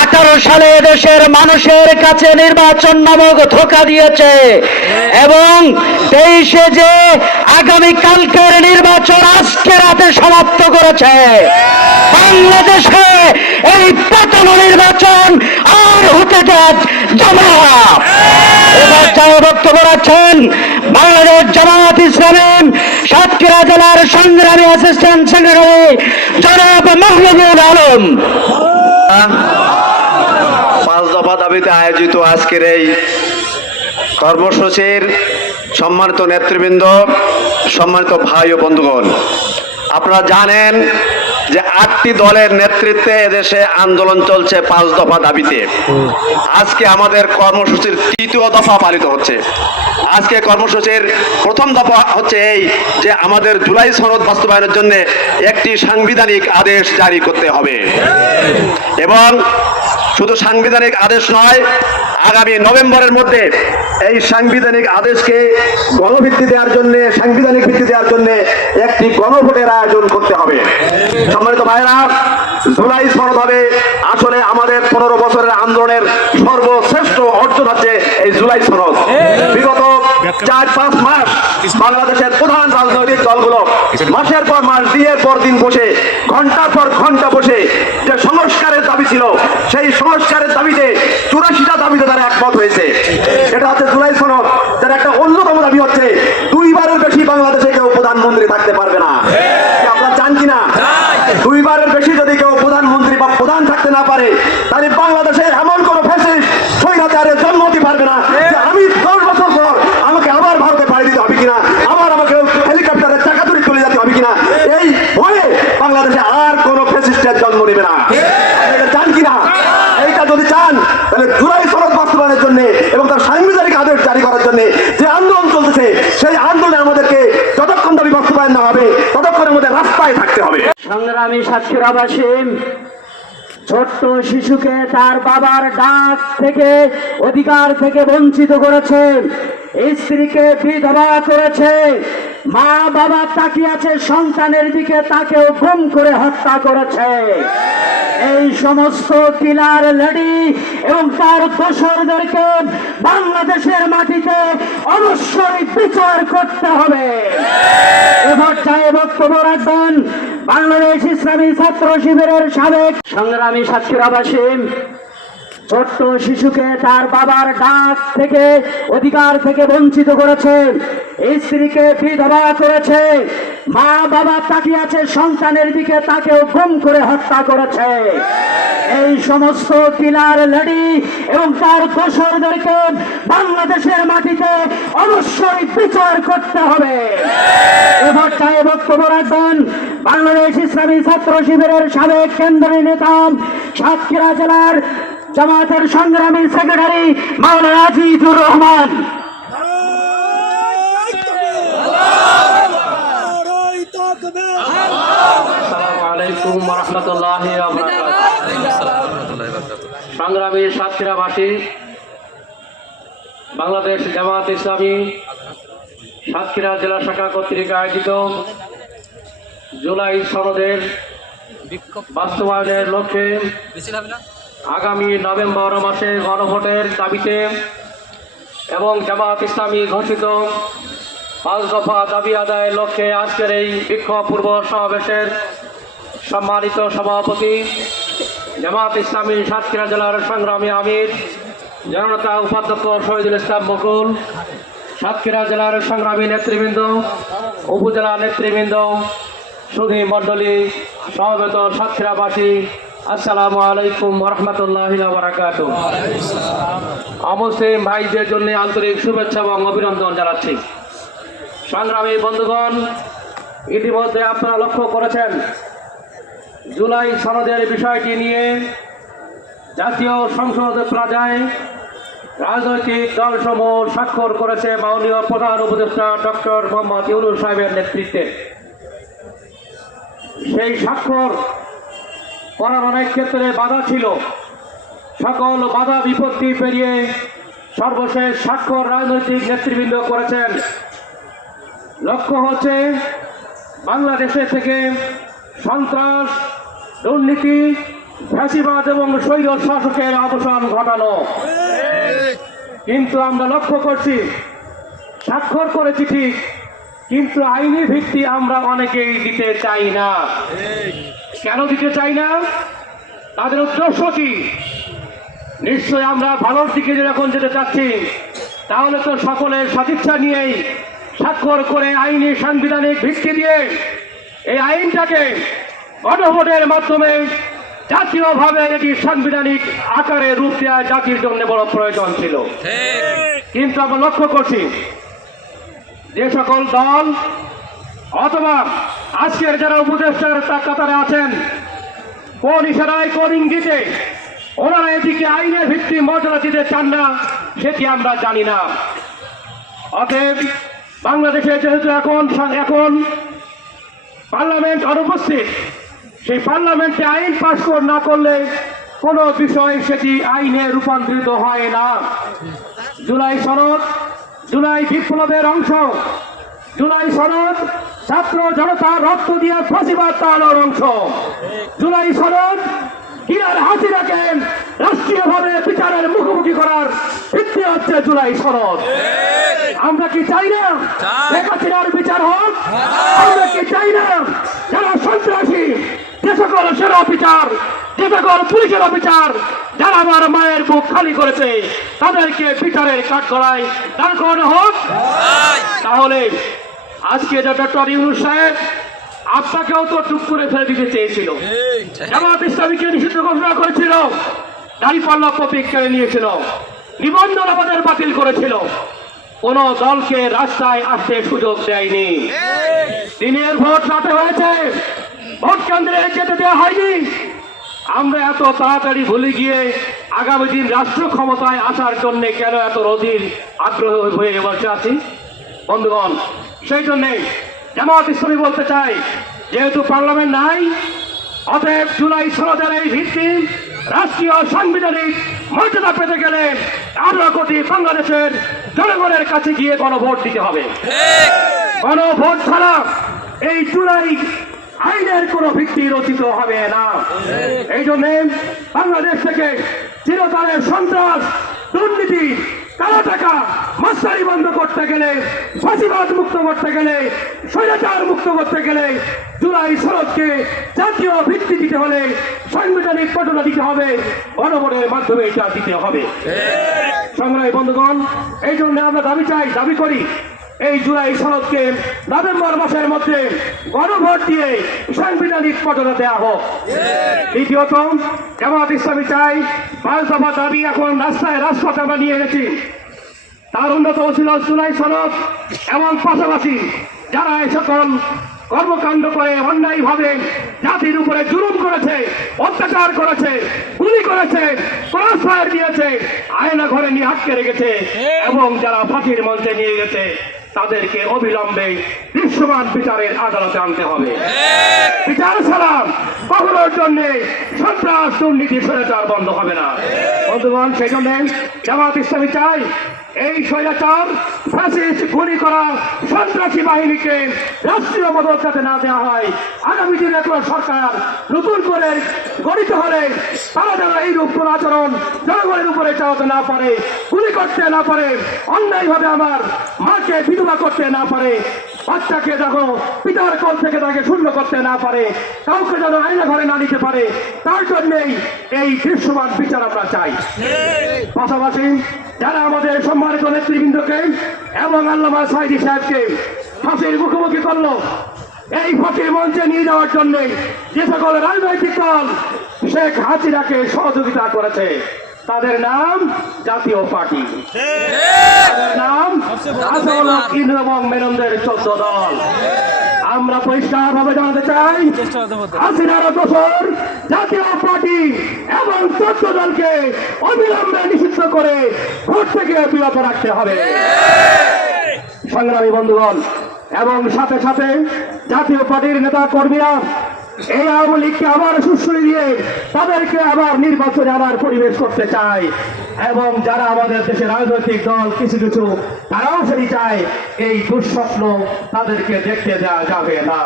আঠারো সালে দেশের মানুষের কাছে নির্বাচন নামক ধোকা দিয়েছে। এবং তেইশে যে আগামী কালকের নির্বাচন আজকে রাতে সমাপ্ত করেছে। বাংলাদেশে এই পতন নির্বাচন আর হতে জামাত জেলার সংগ্রামী অ্যাসিস্ট্যান্ট সেক্রেটারি জনাব মাহমুদুল আলম। পাঁচ দফা দাবিতে আয়োজিত আজকের এই কর্মসূচির সম্মানিত নেতৃবৃন্দ, সম্মানিত ভাই ও বন্ধুগণ, আপনারা জানেন যে আটটি দলের নেতৃত্বে এদেশে আন্দোলন চলছে পাঁচ দফা দাবিতে। আজকে আমাদের কর্মসূচির তৃতীয় দফা পালিত হচ্ছে। আজকে কর্মসূচির প্রথম দফা হচ্ছে এই যে আমাদের জুলাই সনদ বাস্তবায়নের জন্য একটি সাংবিধানিক আদেশ জারি করতে হবে। এবং শুধু সাংবিধানিক আদেশ নয়, আগামী নভেম্বরের মধ্যে এই সাংবিধানিক আদেশকে গণভিত্তি দেওয়ার জন্য, সাংবিধানিক ভিত্তি দেওয়ার জন্য একটি গণভোটের আয়োজন করতে হবে। সম্মানিত ভাইরা জুলাই স্মরণ হবে আসলে আমাদের পনেরো বছরের আন্দোলনের সর্বশ্রেষ্ঠ অর্জন হচ্ছে এই জুলাই স্মরণ। বিগত চার, পাঁচ মাস বাংলাদেশের প্রধান রাজনৈতিক দলগুলো মাসের পর মাস, দিনের পর দিন বসে, ঘণ্টার পর ঘণ্টা বসে যে সংস্কারের দাবি ছিল সেই সংস্কারের দাবিতে চুরাশিটা দাবিতে তারা একমত হয়েছে এটা হচ্ছে জুলাই সনদ যার একটা অন্যতম দাবি হচ্ছে দুইবারের বেশি বাংলাদেশে কেউ প্রধানমন্ত্রী থাকতে পারবে না কি আপনারা চান কিনা দুইবারের বেশি যদি কেউ প্রধানমন্ত্রী বা প্রধান থাকতে না পারে তাহলে বাংলাদেশে এমন কোন ফ্যাসিলিস্ট স্বৈরাচারের জন্ম হতে পারবে না যে আমি দশ বছর পর আমাকে আবার ভারতে পাড়ি দিতে হবে কিনা আবার আমাকে হেলিকপ্টারের চাকা তুলে চলে যেতে হবে কিনা এই ভয়ে বাংলাদেশে আর কোন নেবে না। চান কিনা এইটা যদি চান তাহলে জুলাই সনদ বাস্তবায়নের জন্য এবং তার সাংবিধানিক আদেশ জারি করার জন্য যে আন্দোলন চলতেছে সেই আন্দোলনে আমাদেরকে যতক্ষণ দাবি বাস্তবায়ন না হবে ততক্ষণ আমাদের রাস্তায় থাকতে হবে। সংগ্রামী সাতক্ষীরাবাসী ছোট্ট শিশুকে তার বাবার ডাক থেকে অধিকার থেকে বঞ্চিত করেছে। স্ত্রীকে বিধবা করেছে। মা বাবা তাকিয়ে আছে, সন্তানের দিকে তাকেও গুম করে হত্যা করেছে। এই সমস্ত কিলার লেডি এবং তার দোসরদেরকে বাংলাদেশের মাটিতে অবশ্যই বিচার করতে হবে। এবার বক্তব্য রাখবেন বাংলাদেশ ইসলামী ছাত্র শিবিরের সাবেক সংগ্রামী সাতক্ষীরাবাসী ছোট্ট শিশুকে তার বাবার ডাক থেকে, অধিকার থেকে বঞ্চিত করেছে। স্ত্রীকে বিধবা করেছে। মা বাবা তাকিয়ে আছে, সন্তানের দিকে তাকেও গুম করে হত্যা করেছে। এই সমস্ত কিলার লেডি এবং তার দোসরদেরকে বাংলাদেশের মাটিতে অবশ্যই বিচার করতে হবে। এবার চাই বক্তব্য রাখবেন বাংলাদেশ ইসলামী ছাত্র শিবিরের সাবেক কেন্দ্রীয় নেতা সাতক্ষীরা জেলার জামাতের সংগ্রামী সেক্রেটারি মাওলানা আজিজুর রহমান। সংগ্রামী সাতক্ষীরাবাসী, বাংলাদেশ জামাত ইসলামী সাতক্ষীরা জেলা শাখা কর্তৃক আয়োজিত জুলাই সনদের বাস্তবায়নের লক্ষ্যে আগামী নভেম্বর মাসে গণভোটের দাবিতে এবং জামাত ইসলামী ঘোষিত পাঁচ দফা দাবি আদায়ের লক্ষ্যে আজকের এই বিক্ষোভ পূর্ব সমাবেশের সম্মানিত সভাপতি জামাত ইসলামী সাতক্ষীরা জেলার সংগ্রামী আমির, জননেতা উপাধ্যক্ষ শহীদুল ইসলাম বকুল, সাতক্ষীরা জেলার সংগ্রামী নেতৃবৃন্দ, উপজেলা নেতৃবৃন্দ, সুধী মণ্ডলী, সমবেত সাতক্ষীরাবাসী আসসালামু আলাইকুম রহমতুল্লাহ বারাকাত। অমুসলিম ভাইদের জন্য আন্তরিক শুভেচ্ছা এবং অভিনন্দন জানাচ্ছি। সংগ্রামী বন্ধুগণ, ইতিমধ্যে আপনারা লক্ষ্য করেছেন, জুলাই সনদের বিষয়টি নিয়ে জাতীয় সংসদ প্লাজায় রাজনৈতিক দলসমূহ স্বাক্ষর করেছে মাননীয় প্রধান উপদেষ্টা ডক্টর মোহাম্মদ ইউনুস সাহেবের নেতৃত্বে। সেই স্বাক্ষর করার অনেক ক্ষেত্রে বাধা ছিল। সকল বাধা বিপত্তি পেরিয়ে সর্বশেষ স্বাক্ষর রাজনৈতিক নেতৃবৃন্দ করেছেন। লক্ষ্য হচ্ছে বাংলাদেশে থেকে সন্ত্রাস, দুর্নীতি ফ্যাসিবাদ এবং স্বৈর শাসকের অবসান ঘটানো। কিন্তু আমরা লক্ষ্য করছি, স্বাক্ষর করেছি ঠিক, কিন্তু আইনি ভিত্তি আমরা অনেকেই দিতে চাই না। কেন দিতে চাই না? তাদের উদ্দেশ্য কি? নিশ্চয় আমরা ভালোর দিকে যখন যেতে চাচ্ছি তাহলে তো সকলের সদিচ্ছা নিয়েই স্বাক্ষর করে আইনি সাংবিধানিক ভিত্তি দিয়ে এই আইনটাকে গণভোটের মাধ্যমে জাতীয়ভাবে এটি সাংবিধানিক আকারে রূপ দেওয়া জাতির জন্য বড় প্রয়োজন ছিল। কিন্তু আমরা লক্ষ্য করছি যে সকল দল অথবা আজকের যারা উপদেষ্টার কাতারে আছেন, কোন ইশারায়, কোন ইঙ্গিতে, ওনারা এদিকে আইনের ভিত্তি মর্যাদা দিতে চান না, সেটি আমরা জানি না। অতএব বাংলাদেশে যেহেতু এখন এখন পার্লামেন্ট অনুপস্থিত, সেই পার্লামেন্টে আইন পাশ না করলে কোনো বিষয় সেটি আইনে রূপান্তরিত হয় না। জুলাই সনদ, জুলাই বিপ্লবের অংশ, জুলাই সনদ ছাত্র জনতা রক্ত দিয়ে ফাঁসিবাদ তাড়ানোর অংশ। জুলাই সনদ কিরার হাসিনাকে রাষ্ট্রীয়ভাবে বিচারের মুখোমুখি করার ভিত্তি হচ্ছে জুলাই সনদ। আমরা কি চাই না শেখ হাসিনার বিচার হোক? আমরা কি চাই না যারা সন্ত্রাসী যে সকল সেরা বিচার যে সকল পুলিশের অফিসার যারা আমার মায়ের বুক খালি করেছে তাদেরকে বিচারের কাঠ করায় দাঁড় করানো হোক। তাহলে আজকে ডক্টর ইউনুস সাহেব আপনাকেও তো চুপ করে ফেলে দিতে চেয়েছিল। জামাত ইসলামীকে নিষিদ্ধ ঘোষণা করেছিল দাঁড়িপাল্লা প্রতীক কেড়ে নিয়েছিল নিবন্ধন আমাদের বাতিল করেছিল। কোন দলকে রাস্তায় আসতে সুযোগ দেয়নি। দিনের ভোট রাতে হয়েছে ভোট কেন্দ্রে যেতে দেওয়া হয়নি। আমরা এত তাড়াতাড়ি ভুলে গিয়ে আগামী দিন রাষ্ট্র ক্ষমতায় আসার জন্য কেন এত রোদির আগ্রহ হয়ে বসে আছি? বন্ধুগণ সেই জন্যে জামাত ইসলামী বলতে চাই যেহেতু পার্লামেন্ট নাই অতএব জুলাই সনদের এই ভিত্তি রাষ্ট্রীয় সাংবিধানিক মর্যাদা পেতে গেলে আঠারো কোটি বাংলাদেশের জনগণের কাছে গিয়ে গণভোট দিতে হবে। গণভোট ছাড়া এই জুলাই আইনের কোনো ভিত্তি রচিত হবে না। এই জন্য বাংলাদেশ থেকে চিরতরের সন্ত্রাস দুর্নীতি কালো টাকা মাস্টারি বন্ধ করতে গেলে ফাঁসিবাদ মুক্ত করতে গেলে স্বৈরাচার মুক্ত করতে গেলে জুলাই শরৎকে জাতীয় ভিত্তি দিতে হলে সাংবিধানিক ঘটনা দিতে হবে গণভোটের মাধ্যমে এটা দিতে হবে। সংগ্রামী বন্ধুগণ এই জন্য আমরা দাবি চাই দাবি করি এই জুলাই সনদকে নভেম্বর মাসের মধ্যে গণভোট দিয়ে সাংবিধানিক পর্যাদা দেওয়া হোক। দ্বিতীয়ত জামাত ইসলামী চাই পাঁচ দফা দাবি এখন রাস্তায় রাজপথ আমরা নিয়ে গেছি তার অন্যতম ছিল জুলাই সনদ এবং পাশাপাশি যারা এই সকল কর্মকাণ্ড করে অন্যায়ভাবে জাতির উপরে জুলুম করেছে অত্যাচার করেছে গুলি করেছে ক্রস ফায়ার দিয়েছে আয়না ঘরে নিয়ে আটকে রেখেছে এবং যারা ফাঁসির মঞ্চে নিয়ে গেছে তাদেরকে অবিলম্বে দৃশ্যমান বিচারের আদালতে আনতে হবে। বিচার সালাম কখনোর জন্য সন্ত্রাস দুর্নীতি সরে বন্ধ হবে না। বন্ধুগণ সেই জন্য জামাত ইসলামী চাই এই স্বৈরাচার ফ্যাসিস্ট গুলি করা সন্ত্রাসী বাহিনীকে রাষ্ট্রীয় মদত যাতে না দেওয়া হয়, আগামী দিনে কোনো সরকার নতুন করে গঠিত হলে তারা যেন এইরূপ কোনো আচরণ জনগণের উপরে চালাতে না পারে, গুলি করতে না পারে, অন্যায়ভাবে আমার মাকে বিধবা করতে না পারে বাচ্চাকে দেখো, পিতার কোল থেকে তাকে শূন্য করতে না পারে, কাউকে যেন আইনা ঘরে না নিতে পারে, তার জন্যেই এই দৃশ্যমান বিচার আমরা চাই। পাশাপাশি যারা আমাদের সম্মানিত নেতৃবৃন্দকে এবং আল্লামা সাইদি সাহেবকে ফাঁসির মুখোমুখি করল, এই ফাঁসির মঞ্চে নিয়ে যাওয়ার জন্য যে সকল রাজনৈতিক দল শেখ হাসিনাকে সহযোগিতা করেছে। তাদের নাম জাতীয় পার্টি। তাদের নাম এবং মেনন্দের চোদ্দ দল। আমরা পরিষ্কার ভাবে জানাতে চাই হাসিনার দোষর জাতীয় পার্টি এবং চোদ্দ দলকে অবিলম্বে নিষিদ্ধ করে ভোট থেকে বিরত রাখতে হবে। সংগ্রামী বন্ধুগণ এবং সাথে সাথে জাতীয় পার্টির নেতা কর্মীরা এই আওয়ামী লীগকে আবার সুশ্রী দিয়ে তাদেরকে আবার নির্বাচনে আবার পরিবেশ করতে চায়। এবং যারা আমাদের দেশের রাজনৈতিক দল কিছু কিছু, তারাও সেটি চায়, এই দুঃস্বপ্ন তাদেরকে দেখতে দেওয়া যাবে না।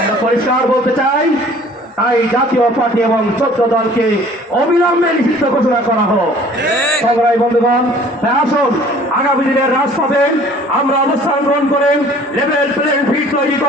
আমরা পরিষ্কার বলতে চাই, তাই জাতীয় পার্টি এবং চোদ্দ দলকে অবিলম্বে নিষিদ্ধ ঘোষণা করা হোক। সংগ্রামী বন্ধুগণ আসুন, আগামী দিনের রাজপথে আমরা অবস্থান গ্রহণ করে লেভেল প্লেন ফিট তৈরি করে